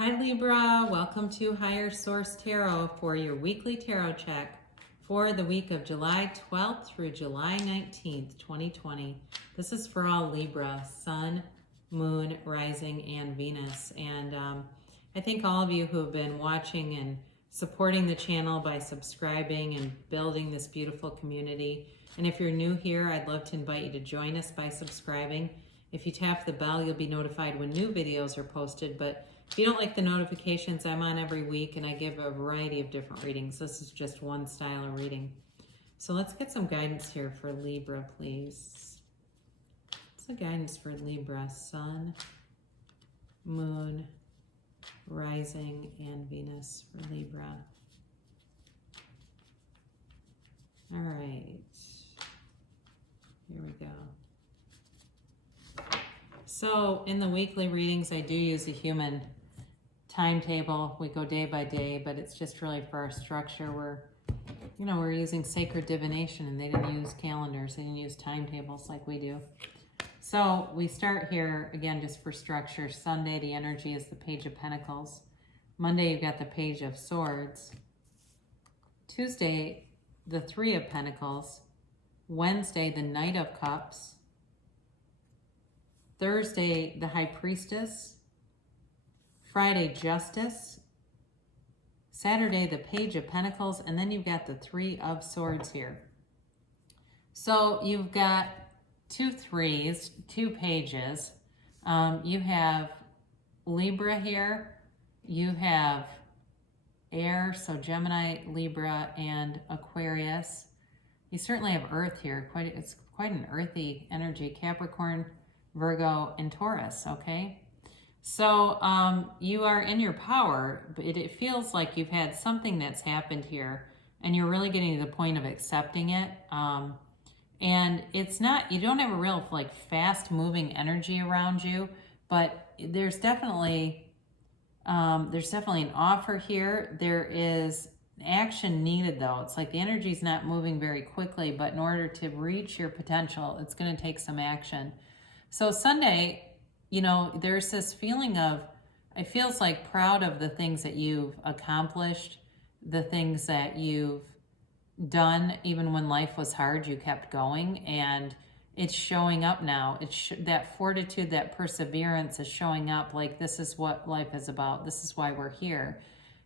Hi Libra, welcome to Higher Source Tarot for your weekly tarot check for the week of July 12th through July 19th, 2020. This is for all Libra, Sun, Moon, Rising, and Venus. And I thank all of you who have been watching and supporting the channel by subscribing and building this beautiful community. And if you're new here, I'd love to invite you to join us by subscribing. If you tap the bell, you'll be notified when new videos are posted. But if you don't like the notifications, I'm on every week and I give a variety of different readings. This is just one style of reading. So let's get some guidance here for Libra, please. What's the guidance for Libra? Sun, Moon, Rising, and Venus for Libra. All right. Here we go. So in the weekly readings, I do use a human timetable. We go day by day, but it's just really for our structure. We're using sacred divination, and they didn't use calendars. They didn't use timetables like we do. So we start here, again, just for structure. Sunday, the energy is the Page of Pentacles. Monday, you've got the Page of Swords. Tuesday, the Three of Pentacles. Wednesday, the Knight of Cups. Thursday, the High Priestess. Friday, Justice. Saturday, the Page of Pentacles. And then you've got the Three of Swords here. So you've got two threes, two pages. You have Libra here. You have air, so Gemini, Libra, and Aquarius. You certainly have Earth here. It's quite an earthy energy. Capricorn, Virgo, and Taurus, okay? So you are in your power, but it feels like you've had something that's happened here, and you're really getting to the point of accepting it. And it's not, you don't have a real fast moving energy around you, but there's definitely an offer here. There is action needed though. It's like the energy's not moving very quickly, but in order to reach your potential, it's going to take some action. So Sunday, there's this feeling of, it feels like proud of the things that you've accomplished, the things that you've done. Even when life was hard, you kept going, and it's showing up now. That fortitude, that perseverance is showing up, like this is what life is about. This is why we're here.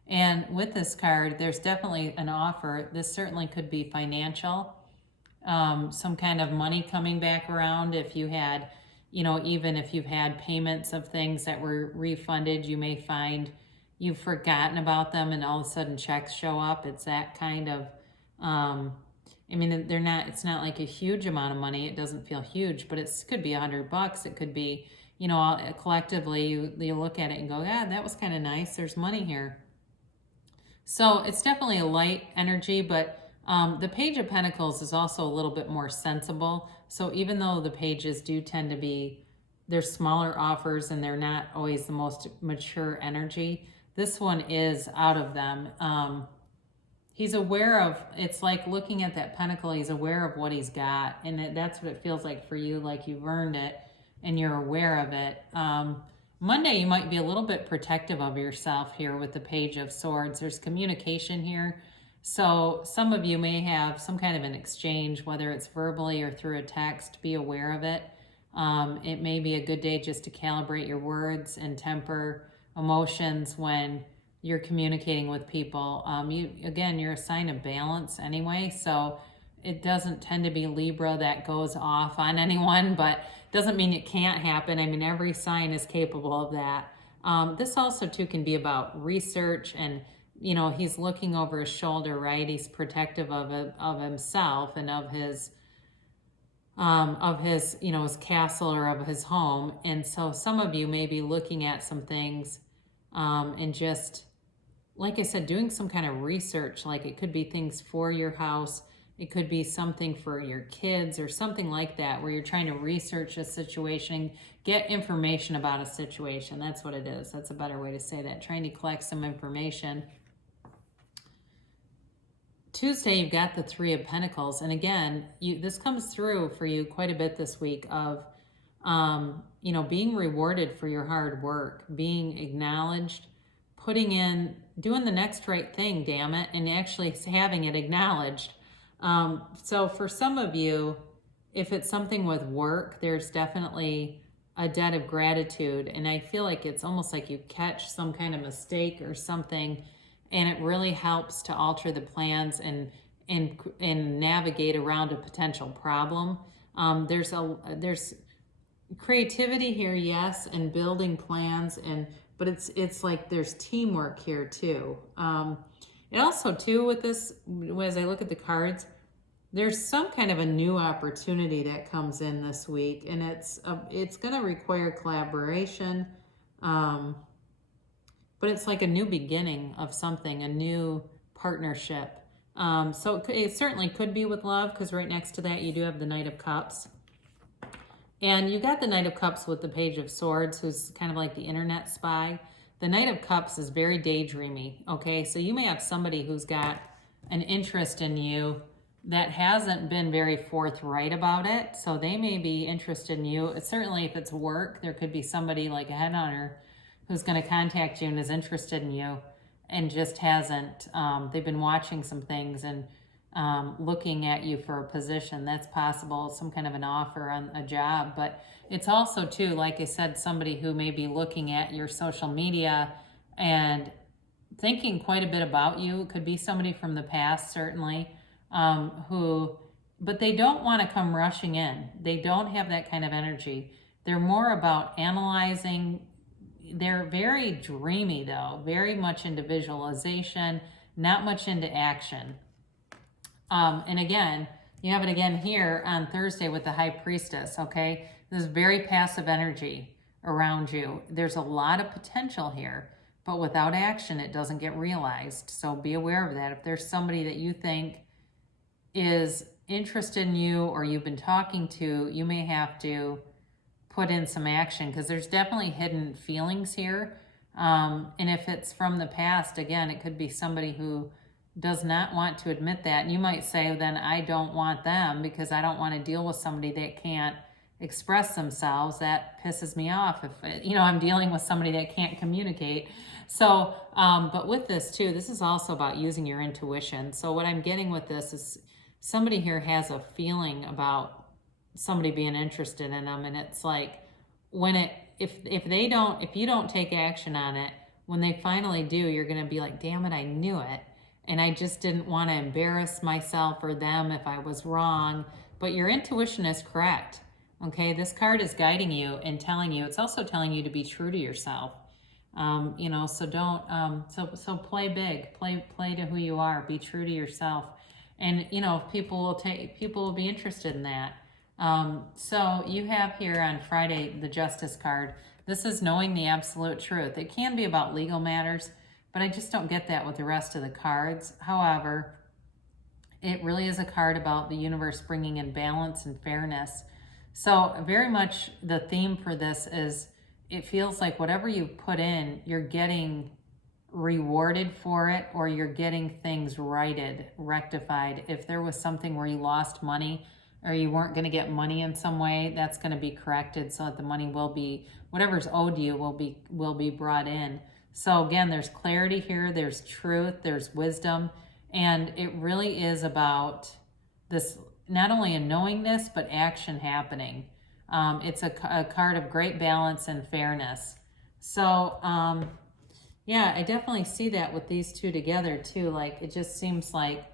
And with this card, there's definitely an offer. This certainly could be financial, some kind of money coming back around. If you had, even if you've had payments of things that were refunded, you may find you've forgotten about them and all of a sudden checks show up. It's that kind of, it's not like a huge amount of money. It doesn't feel huge, but it could be $100. It could be, collectively you look at it and go, yeah, that was kind of nice. There's money here. So it's definitely a light energy, but the Page of Pentacles is also a little bit more sensible. So even though the pages do tend to be, they're smaller offers and they're not always the most mature energy, this one is out of them. He's aware of, it's like looking at that pentacle, he's aware of what he's got. And that's what it feels like for you, like you've earned it and you're aware of it. Monday, you might be a little bit protective of yourself here with the Page of Swords. There's communication here. So some of you may have some kind of an exchange, whether it's verbally or through a text. Be aware of it. It may be a good day just to calibrate your words and temper emotions when you're communicating with people. You're a sign of balance anyway, so it doesn't tend to be Libra that goes off on anyone, but doesn't mean it can't happen. Every sign is capable of that. This also too can be about research, and he's looking over his shoulder, right? He's protective of himself and of his his castle or of his home. And so some of you may be looking at some things and just, like I said, doing some kind of research. Like it could be things for your house. It could be something for your kids or something like that, where you're trying to research a situation, get information about a situation. That's what it is. That's a better way to say that. Trying to collect some information. Tuesday, you've got the Three of Pentacles. And again, this comes through for you quite a bit this week of being rewarded for your hard work, being acknowledged, doing the next right thing, damn it, and actually having it acknowledged. So for some of you, if it's something with work, there's definitely a debt of gratitude. And I feel like it's almost like you catch some kind of mistake or something, and it really helps to alter the plans and navigate around a potential problem. There's creativity here, yes, and building plans, but it's like there's teamwork here too. And also too with this, as I look at the cards, there's some kind of a new opportunity that comes in this week, and it's going to require collaboration, but it's like a new beginning of something, a new partnership. So it certainly could be with love, because right next to that you do have the Knight of Cups. And you got the Knight of Cups with the Page of Swords, who's kind of like the internet spy. The Knight of Cups is very daydreamy, okay? So you may have somebody who's got an interest in you that hasn't been very forthright about it. So they may be interested in you. Certainly if it's work, there could be somebody like a headhunter who's going to contact you and is interested in you and just hasn't. They've been watching some things and looking at you for a position. That's possible, some kind of an offer on a job. But it's also too, like I said, somebody who may be looking at your social media and thinking quite a bit about you. It could be somebody from the past, certainly, but they don't want to come rushing in. They don't have that kind of energy. They're more about analyzing. They're very dreamy though, very much into visualization, not much into action. And again, you have it again here on Thursday with the High Priestess, okay? This is very passive energy around you. There's a lot of potential here, but without action, it doesn't get realized. So be aware of that. If there's somebody that you think is interested in you or you've been talking to, you may have to put in some action, because there's definitely hidden feelings here. And if it's from the past, again, it could be somebody who does not want to admit that. And you might say, then I don't want them because I don't want to deal with somebody that can't express themselves. That pisses me off if, I'm dealing with somebody that can't communicate. So, but with this too, this is also about using your intuition. So what I'm getting with this is somebody here has a feeling about somebody being interested in them. And it's like, if you don't take action on it, when they finally do, you're going to be like, damn it, I knew it. And I just didn't want to embarrass myself or them if I was wrong. But your intuition is correct. Okay, this card is guiding you and telling you. It's also telling you to be true to yourself. So don't. So play big. Play to who you are. Be true to yourself. And people will be interested in that. So you have here on Friday the Justice card. This is knowing the absolute truth. It can be about legal matters, but I just don't get that with the rest of the cards. However, it really is a card about the universe bringing in balance and fairness. So very much the theme for this is, it feels like whatever you put in, you're getting rewarded for it, or you're getting things rectified. If there was something where you lost money or you weren't going to get money in some way, that's going to be corrected so that the money will be, whatever's owed you will be brought in. So again, there's clarity here, there's truth, there's wisdom, and it really is about this, not only a knowingness, but action happening. It's a card of great balance and fairness. So, yeah, I definitely see that with these two together too. Like, it just seems like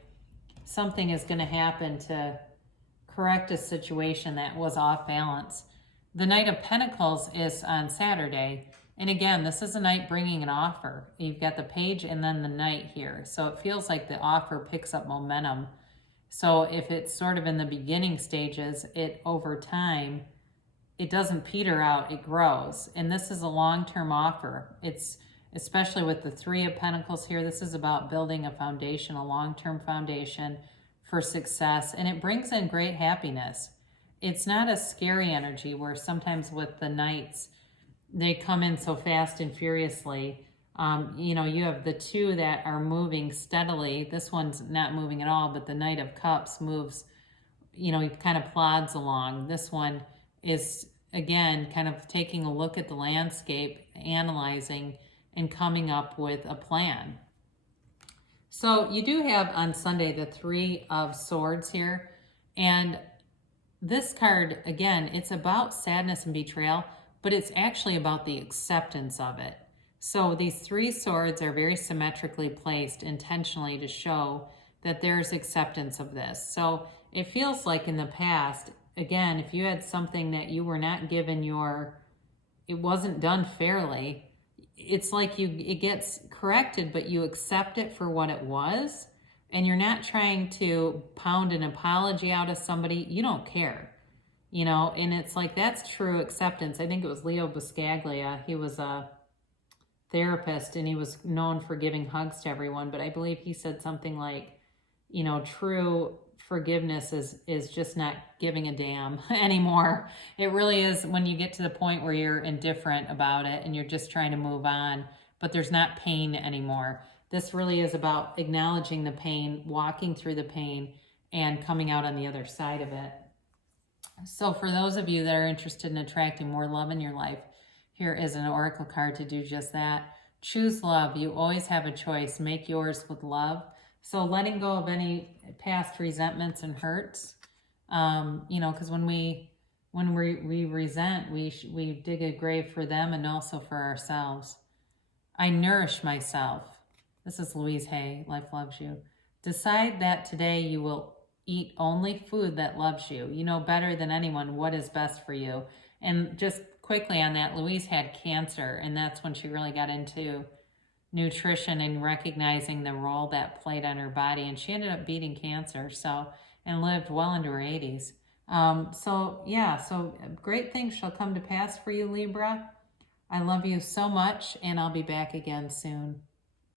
something is going to happen to correct a situation that was off balance. The Knight of Pentacles is on Saturday. And again, this is a night bringing an offer. You've got the Page and then the Knight here. So it feels like the offer picks up momentum. So if it's sort of in the beginning stages, over time, it doesn't peter out, it grows. And this is a long-term offer. It's especially with the Three of Pentacles here, this is about building a foundation, a long-term foundation for success. And it brings in great happiness. It's not a scary energy where sometimes with the Knights, they come in so fast and furiously. You have the two that are moving steadily. This one's not moving at all, but the Knight of Cups moves, he kind of plods along. This one is, again, kind of taking a look at the landscape, analyzing, and coming up with a plan. So you do have on Sunday the Three of Swords here. And this card, again, it's about sadness and betrayal, but it's actually about the acceptance of it. So these three swords are very symmetrically placed intentionally to show that there's acceptance of this. So it feels like in the past, again, if you had something that you were not given it wasn't done fairly, it's like it gets corrected, but you accept it for what it was, and you're not trying to pound an apology out of somebody. You don't care, and it's like, that's true acceptance. I think it was Leo Buscaglia. He was a therapist, and he was known for giving hugs to everyone, but I believe he said something like, true forgiveness is just not giving a damn anymore. It really is when you get to the point where you're indifferent about it and you're just trying to move on, but there's not pain anymore. This really is about acknowledging the pain, walking through the pain, and coming out on the other side of it. So for those of you that are interested in attracting more love in your life, here is an oracle card to do just that. Choose love. You always have a choice. Make yours with love. So letting go of any past resentments and hurts, because when we resent, we dig a grave for them and also for ourselves. I nourish myself. This is Louise Hay, Life Loves You. Decide that today you will eat only food that loves you. You know better than anyone what is best for you. And just quickly on that, Louise had cancer, and that's when she really got into nutrition and recognizing the role that played on her body, and she ended up beating cancer, and lived well into her 80s. So great things shall come to pass for you, Libra. I love you so much, and I'll be back again soon.